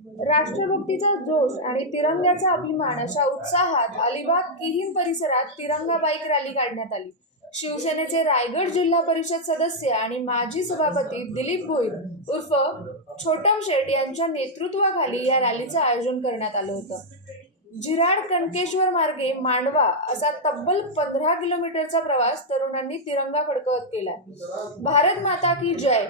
राष्ट्रभक्तीचा जोश आणि तिरंग्याचा अभिमान अशा उत्साहात अलिबाग किहीम परिसरात तिरंगा बाईक रॅली काढण्यात आली। शिवसेनेचे रायगड जिल्हा परिषद सदस्य आणि माजी सभापती दिलीप भोईर उर्फ छोटम शेट यांच्या नेतृत्वाखाली या रॅलीचं आयोजन करण्यात आलं होतं। जिराड कणकेश्वर मार्गे मांडवा असा तब्बल 15 किलोमीटरचा प्रवास तरुणांनी तिरंगा फडकवत केला। भारत माता की जय,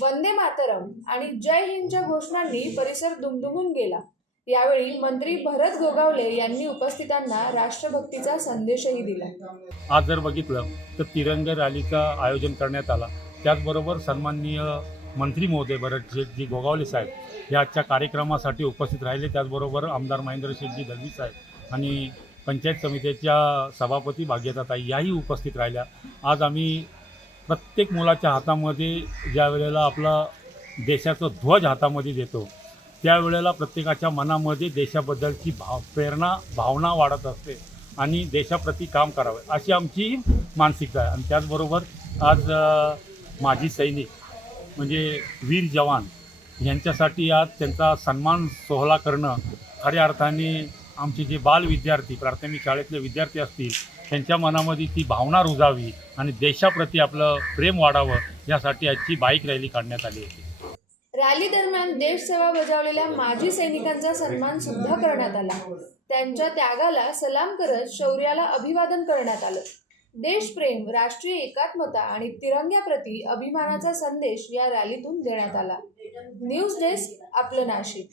वंदे मातरम आणि जय हिंदच्या घोषणांनी परिसर दुमदुमून गेला। यावेळी मंत्री भरत गोगावले यांनी उपस्थितांना राष्ट्रभक्तीचा संदेशही दिला। आज जर बघितलं तर तिरंगा रॅलीचा आयोजन करण्यात आला। त्याचबरोबर सन्माननीय मंत्री महोदय भरतजी गोगावले साहेब हे आजच्या कार्यक्रमासाठी उपस्थित राहिले। त्याचबरोबर आमदार महेंद्र शेठजी दलवी साहेब आणि पंचायत समितीच्या सभापती भाग्यताताई याही उपस्थित राहिल्या। आज आम्ही प्रत्येक मुलाच्या हातामध्ये ज्या वेळेला आपला देशाचा ध्वज हातामध्ये देतो त्यावेळेला प्रत्येकाच्या मनामध्ये देशाबद्दलची भावना वाढत असते आणि देशाप्रती काम करावे अशी आमची मानसिकता आहे। आणि त्याचबरोबर आज माजी सैनिक म्हणजे वीर जवान यांच्यासाठी आज त्यांचा सन्मान सोहळा करणं खऱ्या अर्थाने आमचे जे बाल विद्यार्थी प्राथमिक शाळेतले विद्यार्थी असतील त्यांच्या मनामध्ये ती भावना रुजावी आणि देशाप्रती आपलं प्रेम वाढावं यासाठी आजची बाईक रॅली काढण्यात आली होती। रॅली दरम्यान देशसेवा बजावलेल्या माजी सैनिकांचा सन्मान सुद्धा करण्यात आला। त्यांच्या त्यागाला सलाम करत शौर्याला अभिवादन करण्यात आलं। देशप्रेम, राष्ट्रीय एकात्मता आणि तिरंग्याप्रती अभिमानाचा संदेश या रॅलीतून देण्यात आला। न्यूज डेस्क, आपलं नाशिक।